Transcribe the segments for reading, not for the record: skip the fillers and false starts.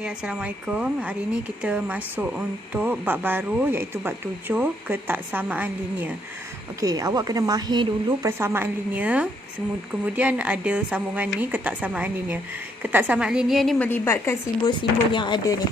Okay, Assalamualaikum. Hari ini kita masuk untuk bab baru iaitu bab 7, ketaksamaan linear. Okey, awak kena mahir dulu persamaan linear, kemudian ada sambungan ni ketaksamaan linear. Ketaksamaan linear ni melibatkan simbol-simbol yang ada ni.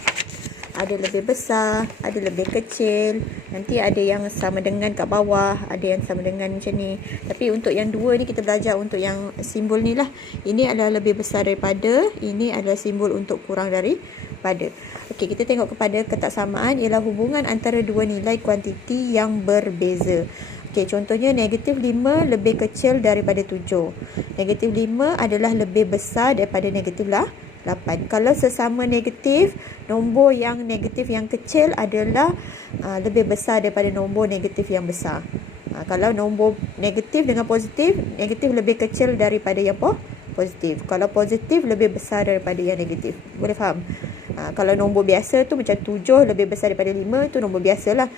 Ada lebih besar, ada lebih kecil, nanti ada yang sama dengan kat bawah, ada yang sama dengan macam ni. Tapi untuk yang dua ni kita belajar untuk yang simbol ni lah. Ini adalah lebih besar daripada, ini adalah simbol untuk kurang daripada. Okey, kita tengok kepada ketaksamaan ialah hubungan antara dua nilai kuantiti yang berbeza. Okey, contohnya negatif 5 lebih kecil daripada 7. Negatif 5 adalah lebih besar daripada negatif 8. Kalau sesama negatif, nombor yang negatif yang kecil adalah lebih besar daripada nombor negatif yang besar. Kalau nombor negatif dengan positif, negatif lebih kecil daripada yang positif. Kalau positif lebih besar daripada yang negatif. Boleh faham? Kalau nombor biasa tu macam 7 lebih besar daripada 5, itu nombor biasalah.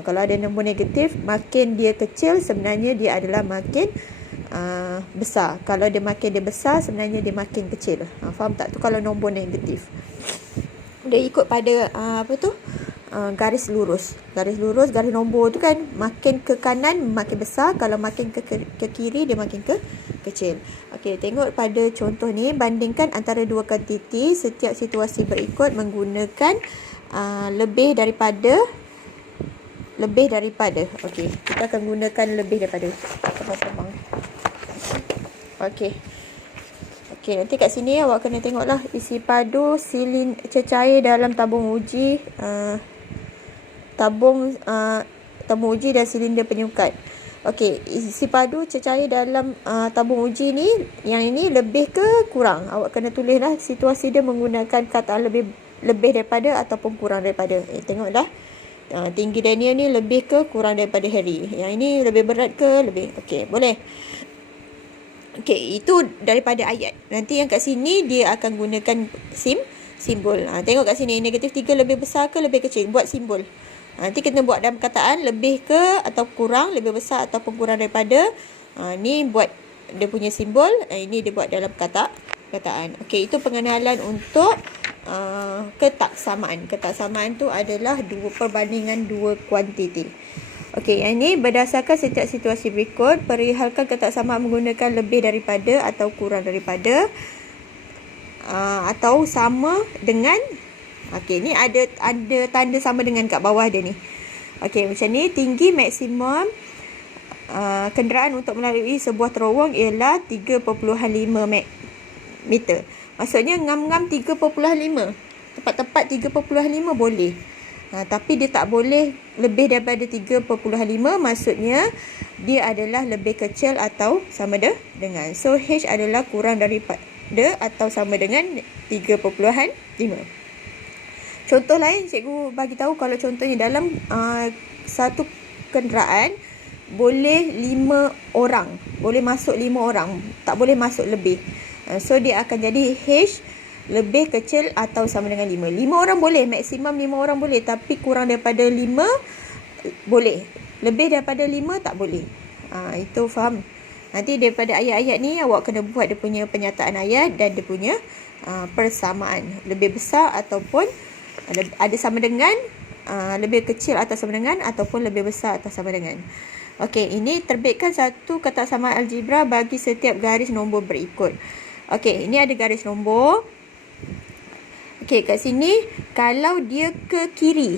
Kalau ada nombor negatif, makin dia kecil sebenarnya dia adalah makin besar. Kalau dia makin dia besar, sebenarnya dia makin kecil. Faham tak? Tu kalau nombor negatif. Dia ikut pada garis lurus. Garis lurus, garis nombor tu kan makin ke kanan makin besar, kalau makin ke kiri dia makin kecil. Okey, tengok pada contoh ni, bandingkan antara dua kuantiti setiap situasi berikut menggunakan lebih daripada. Okey, kita akan gunakan lebih daripada. Okey, nanti kat sini awak kena tengoklah isi padu cecair dalam tabung uji, tabung uji dan silinder penyukat. Okey, isi padu cecair dalam tabung uji ni, yang ini lebih ke kurang? Awak kena tulislah situasi dia menggunakan kataan lebih daripada ataupun kurang daripada. Tengoklah. Tinggi Daniel ni lebih ke kurang daripada Harry. Yang ini lebih berat ke lebih. Okey, boleh. Okey, itu daripada ayat. Nanti yang kat sini dia akan gunakan simbol. Tengok kat sini, negatif 3 lebih besar ke lebih kecil? Buat simbol. Nanti kita buat dalam perkataan lebih ke atau kurang, lebih besar ataupun kurang daripada. Ni buat dia punya simbol. Ini dia buat dalam perkataan. Okey, itu pengenalan untuk ketaksamaan. Ketaksamaan tu adalah perbandingan dua kuantiti. Okey, yang ini berdasarkan setiap situasi berikut, perihalkan ketaksamaan menggunakan lebih daripada atau kurang daripada, atau sama dengan. Okey, ni ada tanda sama dengan kat bawah dia ni. Okey, macam ni, tinggi maksimum kenderaan untuk melalui sebuah terowong ialah 3.5 meter. Maksudnya ngam-ngam 3.5. Tepat-tepat 3.5 boleh. Tapi dia tak boleh lebih daripada 3.5, maksudnya dia adalah lebih kecil atau sama dengan. So, H adalah kurang daripada atau sama dengan 3.5. Contoh lain, cikgu bagi tahu kalau contohnya dalam satu kenderaan boleh 5 orang. Boleh masuk 5 orang. Tak boleh masuk lebih. So, dia akan jadi H lebih kecil atau sama dengan 5. 5 orang boleh, maksimum 5 orang boleh, tapi kurang daripada 5 boleh. Lebih daripada 5 tak boleh. Itu faham. Nanti daripada ayat-ayat ni awak kena buat dia punya penyataan ayat dan dia punya persamaan. Lebih besar ataupun ada sama dengan, lebih kecil atau sama dengan, ataupun lebih besar atau sama dengan. Okey, ini terbitkan satu ketaksamaan algebra bagi setiap garis nombor berikut. Okey, ini ada garis nombor. Okey, kat sini kalau dia ke kiri,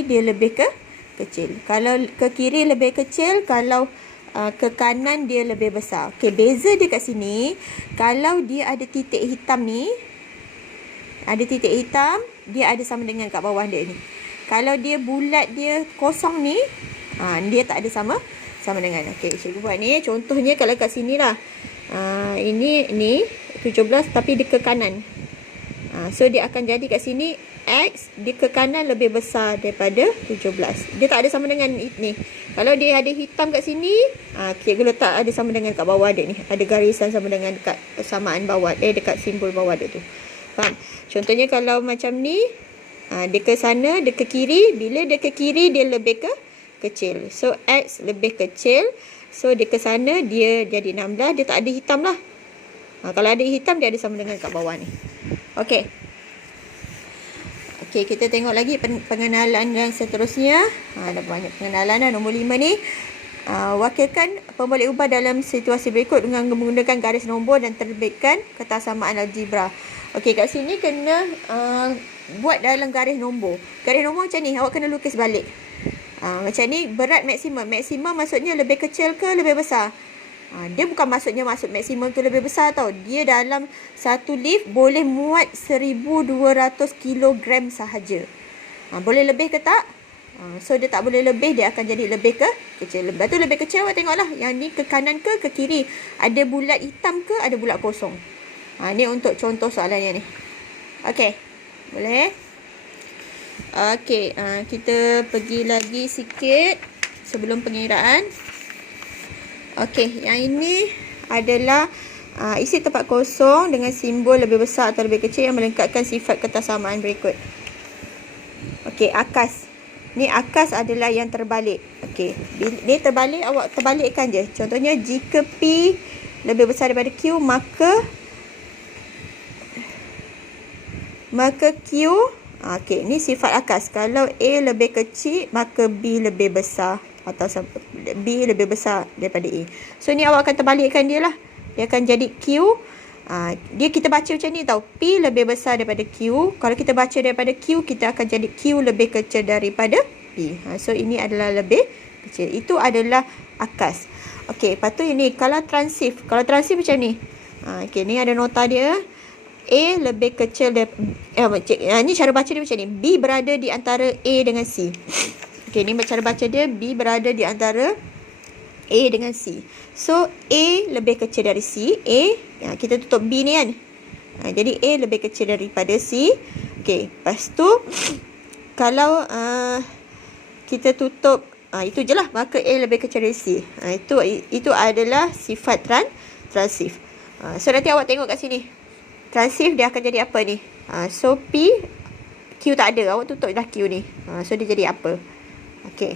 dia lebih kecil. Kalau ke kiri lebih kecil, kalau ke kanan dia lebih besar. Okey, beza dia kat sini, kalau dia ada titik hitam ni, dia ada sama dengan kat bawah dia ni. Kalau dia bulat, dia kosong ni, dia tak ada sama dengan. Okey, cikgu buat ni. Contohnya kalau kat sini lah. Ini 17 tapi dia ke kanan. So dia akan jadi kat sini X, dia ke kanan lebih besar daripada 17. Dia tak ada sama dengan ni. Kalau dia ada hitam kat sini, cikgu letak ada sama dengan kat bawah dia ni. Ada garisan sama dengan dekat persamaan bawah, dekat simbol bawah dia tu. Faham? Contohnya kalau macam ni, dia ke sana, dia ke kiri. Bila dia ke kiri, dia lebih kecil. So X lebih kecil. So dia ke sana, dia jadi 16. Dia tak ada hitam lah. Kalau ada hitam, dia ada sama dengan kat bawah ni. Okey. Okey, kita tengok lagi pengenalan yang seterusnya. Ada banyak pengenalan dah. Nombor 5 ni. Wakilkan pembalik ubah dalam situasi berikut dengan menggunakan garis nombor dan terbitkan ketaksamaan algebra. Okey, kat sini kena buat dalam garis nombor. Garis nombor macam ni, awak kena lukis balik. Macam ni, berat maksimum. Maksimum maksudnya lebih kecil ke lebih besar? Dia bukan maksud maksimum tu lebih besar tau. Dia dalam satu lift boleh muat 1200 kilogram sahaja. Boleh lebih ke tak? So dia tak boleh lebih, dia akan jadi lebih ke kecil. Lepas tu lebih kecil, awak tengoklah. Yang ni ke kanan ke kiri. Ada bulat hitam ke ada bulat kosong. Ni untuk contoh soalan yang ni. Okey, boleh? Okey, kita pergi lagi sikit sebelum pengiraan. Okey, yang ini adalah isi tempat kosong dengan simbol lebih besar atau lebih kecil yang melengkapkan sifat ketaksamaan berikut. Okey, akas. Ni akas adalah yang terbalik. Okey, dia terbalik, awak terbalikkan je. Contohnya, jika P lebih besar daripada Q, maka Q. Okey, ni sifat akas. Kalau A lebih kecil, maka B lebih besar. Atau B lebih besar daripada A. So ni awak akan terbalikkan dia lah. Dia akan jadi Q. Kita baca macam ni tau. P lebih besar daripada Q. Kalau kita baca daripada Q, kita akan jadi Q lebih kecil daripada P. So ini adalah lebih kecil. Itu adalah akas. Okey, lepas tu ini kalau transif. Kalau transif macam ni. Okey, ni ada nota dia. A lebih kecil daripada ni cara baca dia macam ni. B berada di antara A dengan C. Okey, ni cara baca dia. B berada di antara A dengan C. So, A lebih kecil dari C. Kita tutup B ni kan. Jadi, A lebih kecil daripada C. Okey, lepas tu, kalau kita tutup, itu je lah. Maka A lebih kecil dari C. Itu adalah sifat transif. So, nanti awak tengok kat sini. Transif dia akan jadi apa ni? So, P, Q tak ada. Awak tutup dah Q ni. So, dia jadi apa? Okey.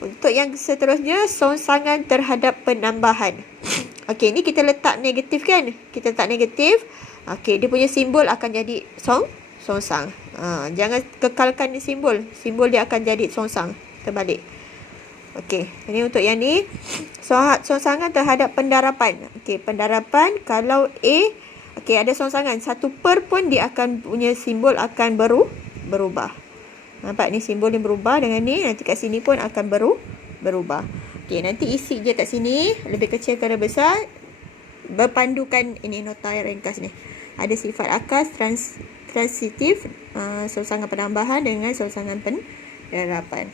Untuk yang seterusnya, songsangan terhadap penambahan. Okey, ni kita letak negatif kan? Kita letak negatif. Okey, dia punya simbol akan jadi songsang. Jangan kekalkan ni simbol. Simbol dia akan jadi songsang. Terbalik. Okey, ini untuk yang ni. Songsangan terhadap pendarapan. Okey, pendarapan kalau A, okey, ada songsangan. 1 per pun dia akan punya simbol akan berubah. Nampak ni simbol yang berubah dengan ni. Nanti kat sini pun akan berubah. Okey, nanti isi je kat sini. Lebih kecil ke lebih besar. Berpandukan ini nota yang ringkas ni. Ada sifat akas, transitif, songsangan penambahan dengan songsangan pendarapan.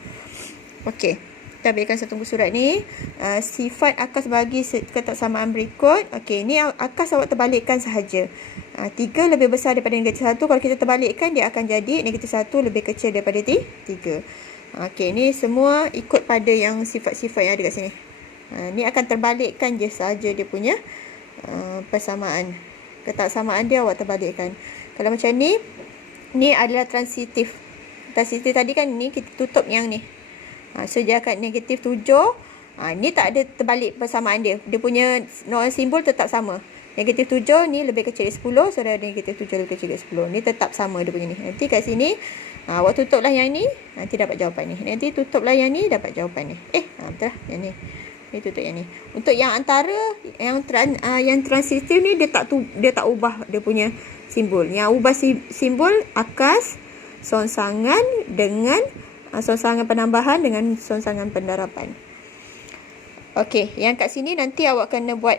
Okey, kita ambilkan satu buku surat ni. Sifat akas bagi ketaksamaan berikut. Okey, ni akas awak terbalikkan sahaja. 3 lebih besar daripada negatif 1. Kalau kita terbalikkan, dia akan jadi negatif 1 lebih kecil daripada 3. Okey, ni semua ikut pada yang sifat-sifat yang ada kat sini. Ni akan terbalikkan je sahaja dia punya persamaan. Ketaksamaan dia awak terbalikkan. Kalau macam ni adalah transitif. Transitif tadi kan ni kita tutup yang ni. So dia akan negatif 7. Ni tak ada terbalik persamaan dia. Dia punya simbol tetap sama. Negatif 7 ni lebih kecil dari 10. So dia negatif 7 lebih kecil dari 10. Ni tetap sama dia punya ni. Nanti kat sini awak tutuplah yang ni. Nanti dapat jawapan ni. Nanti tutuplah yang ni. Dapat jawapan ni. Betul lah yang ni. Ni tutup yang ni. Untuk yang antara yang transitif ni dia tak ubah dia punya simbol. Yang ubah simbol akas, songsangan dengan songsangan penambahan dengan songsangan pendarapan. Okey, yang kat sini nanti awak kena buat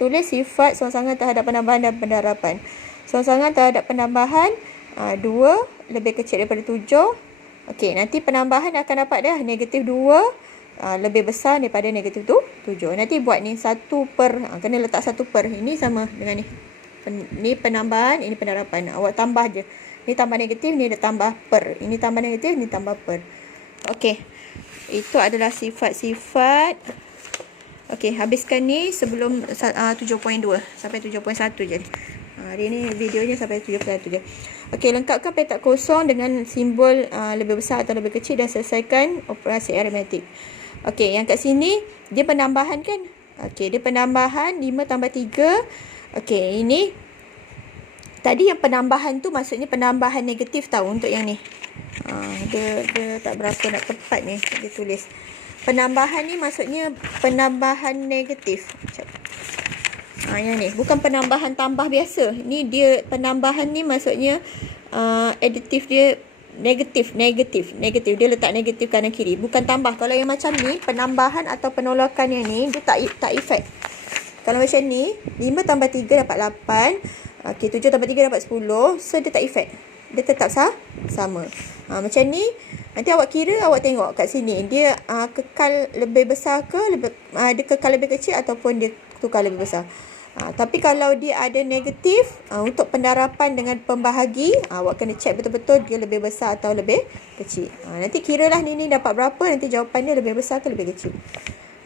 tulis sifat songsangan terhadap penambahan dan pendarapan. Songsangan terhadap penambahan 2 lebih kecil daripada 7. Okey, nanti penambahan akan dapat dah negatif 2 lebih besar daripada negatif 7. Nanti buat ni 1 per, kena letak 1 per. Ini sama dengan ni. Ni penambahan, ini pendarapan. Awak tambah je. Ni tambah negatif, ni dah tambah per. Ini tambah negatif, ni tambah per. Okey. Itu adalah sifat-sifat. Okey, habiskan ni sebelum 7.2 sampai 7.1 je. Hari ni videonya sampai 7.1 je. Okey, lengkapkan petak kosong dengan simbol lebih besar atau lebih kecil dan selesaikan operasi aritmetik. Okey, yang kat sini dia penambahan kan? Okey, dia penambahan 5 tambah 3. Okey, ini Tadi yang penambahan tu maksudnya penambahan negatif tau untuk yang ni. Dia tak berapa nak tepat ni dia tulis. Penambahan ni maksudnya penambahan negatif. Sekejap. Yang ni bukan penambahan tambah biasa. Ni dia penambahan ni maksudnya additif dia negatif. Dia letak negatif kanan kiri. Bukan tambah. Kalau yang macam ni penambahan atau penolakan yang ni dia tak efek. Kalau macam ni 5 tambah 3 dapat 8. Okey, 7 tambah 3 dapat 10. So, dia tak efek. Dia tetap sama. Macam ni, nanti awak kira, awak tengok kat sini. Dia kekal lebih besar ke, dia kekal lebih kecil ataupun dia tukar lebih besar. Tapi kalau dia ada negatif, untuk pendarapan dengan pembahagi, awak kena check betul-betul dia lebih besar atau lebih kecil. Nanti kiralah ni dapat berapa, nanti jawapan dia lebih besar ke lebih kecil.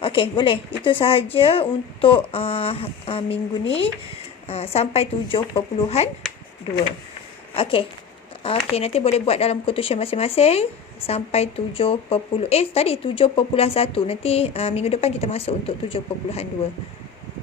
Okey, boleh. Itu sahaja untuk minggu ni. Sampai 7.2. Okey, nanti boleh buat dalam buku tuition masing-masing sampai 7. Tadi 7.1. Nanti minggu depan kita masuk untuk 7.2.